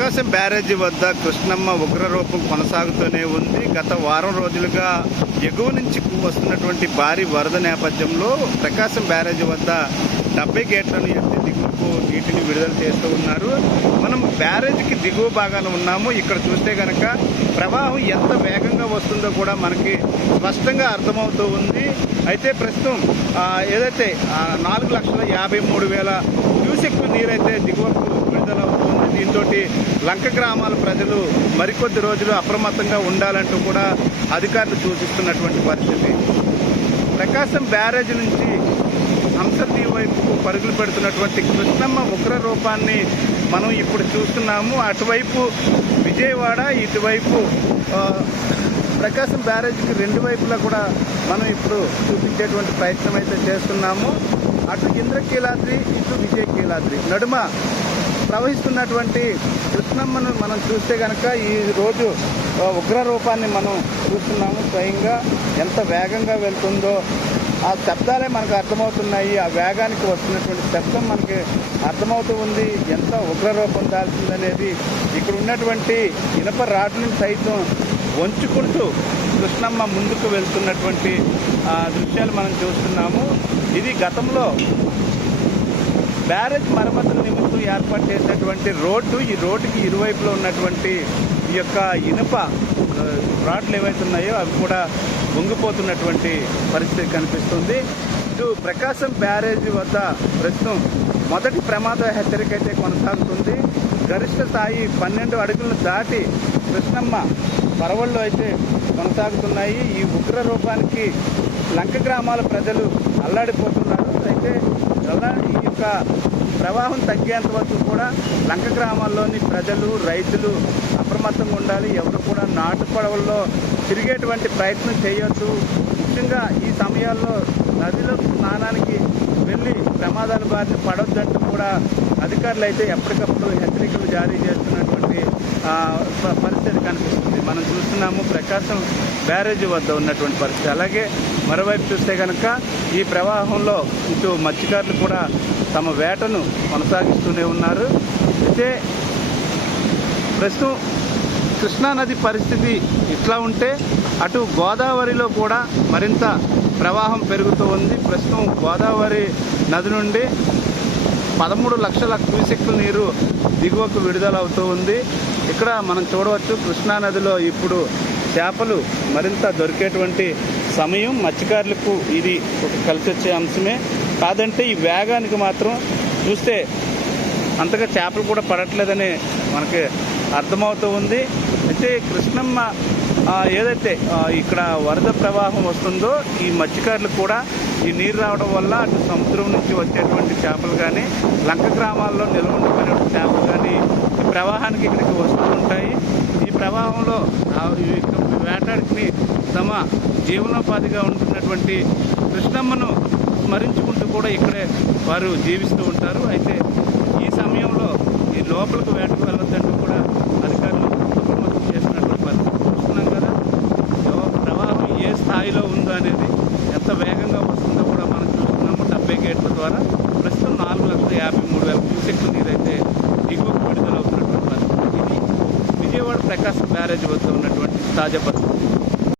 ప్రకాశం బ్యారేజీ వద్ద కృష్ణమ్మ ఉగ్రరూపం కొనసాగుతూనే ఉంది. గత వారం రోజులుగా ఎగువ నుంచి వస్తున్నటువంటి భారీ వరద నేపథ్యంలో ప్రకాశం బ్యారేజీ వద్ద డెబ్బై గేట్లను ఎత్తి దిగువకు నీటిని విడుదల చేస్తూ ఉన్నారు. మనం బ్యారేజీకి దిగువ భాగాన ఉన్నాము. ఇక్కడ చూస్తే కనుక ప్రవాహం ఎంత వేగంగా వస్తుందో కూడా మనకి స్పష్టంగా అర్థమవుతూ ఉంది. అయితే ప్రస్తుతం ఏదైతే నాలుగు లక్షల యాభై మూడు వేల క్యూసెక్ నీరైతే దిగువకు దీంతో లంక గ్రామాల ప్రజలు మరికొద్ది రోజులు అప్రమత్తంగా ఉండాలంటూ కూడా అధికారులు సూచిస్తున్నటువంటి పరిస్థితి. ప్రకాశం బ్యారేజ్ నుంచి హంసదీ వైపుకు పరుగులు పెడుతున్నటువంటి కృష్ణమ్మ ఉగ్ర రూపాన్ని మనం ఇప్పుడు చూస్తున్నాము. అటువైపు విజయవాడ ఇటువైపు ప్రకాశం బ్యారేజ్కి రెండు వైపులా కూడా మనం ఇప్పుడు చూపించేటువంటి ప్రయత్నం అయితే చేస్తున్నాము. అటు ఇంద్రకీలాద్రి ఇటు విజయకీలాద్రి. నడుమ ప్రవహిస్తున్నటువంటి కృష్ణమ్మను మనం చూస్తే కనుక ఈ రోజు ఉగ్ర రూపాన్ని మనం చూస్తున్నాము. స్వయంగా ఎంత వేగంగా వెళ్తుందో ఆ శబ్దాలే మనకు అర్థమవుతున్నాయి. ఆ వేగానికి వస్తున్నటువంటి శబ్దం మనకి అర్థమవుతూ ఉంది. ఎంత ఉగ్ర రూపం దాల్చిందనేది ఇక్కడ ఉన్నటువంటి ఇనప రాడ్లను సైతం వంచుకుంటూ కృష్ణమ్మ ముందుకు వెళ్తున్నటువంటి దృశ్యాలు మనం చూస్తున్నాము. ఇది గతంలో బ్యారేజ్ మరమ్మతుల నిమిత్తం ఏర్పాటు చేసినటువంటి రోడ్డు ఈ రోడ్డుకి ఇరువైపులో ఉన్నటువంటి ఈ యొక్క ఇనుప రాడ్లు ఏవైతే ఉన్నాయో అవి కూడా వంగిపోతున్నటువంటి పరిస్థితి కనిపిస్తుంది. ఇటు ప్రకాశం బ్యారేజ్ వద్ద ప్రస్తుతం మొదటి ప్రమాద హెచ్చరిక అయితే కొనసాగుతుంది. గరిష్ట స్థాయి పన్నెండు అడుగులను దాటి కృష్ణమ్మ పరవళ్ళు అయితే కొనసాగుతున్నాయి. ఈ ఉగ్ర రూపానికి లంక గ్రామాల ప్రజలు అల్లాడిపోతున్నారు. అయితే ఎలా ఈ యొక్క ప్రవాహం తగ్గేంత వరకు కూడా లంక గ్రామాల్లోని ప్రజలు రైతులు అప్రమత్తంగా ఉండాలి. ఎవరు కూడా నాటు పడవల్లో తిరిగేటువంటి ప్రయత్నం చేయొచ్చు. ముఖ్యంగా ఈ సమయాల్లో నదిలో స్నానానికి వెళ్ళి ప్రమాదాల బారిన పడొద్దంటూ కూడా అధికారులు అయితే ఎప్పటికప్పుడు హెచ్చరికలు జారీ చేస్తున్నటువంటి పరిస్థితి కనిపిస్తుంది. మనం చూస్తున్నాము ప్రకాశం బ్యారేజీ వద్ద ఉన్నటువంటి పరిస్థితి. అలాగే మరోవైపు చూస్తే కనుక ఈ ప్రవాహంలో ఇటు మత్స్యకారులు కూడా తమ వేటను కొనసాగిస్తూనే ఉన్నారు. అయితే ప్రస్తుతం కృష్ణానది పరిస్థితి ఇట్లా ఉంటే అటు గోదావరిలో కూడా మరింత ప్రవాహం పెరుగుతూ ఉంది. ప్రస్తుతం గోదావరి నది నుండి పదమూడు లక్షల క్యూసెక్ల నీరు దిగువకు విడుదలవుతూ ఉంది. ఇక్కడ మనం చూడవచ్చు కృష్ణానదిలో ఇప్పుడు చేపలు మరింత దొరికేటువంటి సమయం మత్స్యకారులకు ఇది ఒక కలిసి వచ్చే అంశమే. కాదంటే ఈ వేగానికి మాత్రం చూస్తే అంతగా చేపలు కూడా పడట్లేదని మనకి అర్థమవుతూ ఉంది. అయితే కృష్ణమ్మ ఏదైతే ఇక్కడ వరద ప్రవాహం వస్తుందో ఈ మత్స్యకారులు కూడా ఈ నీరు రావడం వల్ల అటు సముద్రం నుంచి వచ్చేటువంటి చేపలు కానీ లంక గ్రామాల్లో నిల్వ ఉండిపోయినటువంటి చేపలు కానీ ఈ ప్రవాహానికి ఇక్కడికి వస్తూ ఉంటాయి. ఈ ప్రవాహంలో తమ జీవనోపాధిగా ఉంటున్నటువంటి కృష్ణమ్మను స్మరించుకుంటూ కూడా ఇక్కడే వారు జీవిస్తూ ఉంటారు. అయితే ఈ సమయంలో ఈ లోపలికి వేటకు వెళ్ళొద్దంటూ కూడా అధికారులు అప్రమత్తం చేసినటువంటి పరిస్థితి చూస్తున్నాం కదా. ప్రవాహం ఏ స్థాయిలో ఉందో అనేది ఎంత వేగంగా వస్తుందో కూడా మనం చూస్తున్నాము డెబ్బై గేట్ల ద్వారా. ప్రస్తుతం నాలుగు లక్షల యాభై మూడు వేల క్యూసెక్ల నీరైతే దిగువకు విడుదలవుతున్నటువంటి పరిస్థితి. ఇది విజయవాడ ప్రకాశం బ్యారేజ్ వద్ద ఉన్నటువంటి తాజా పరిస్థితి.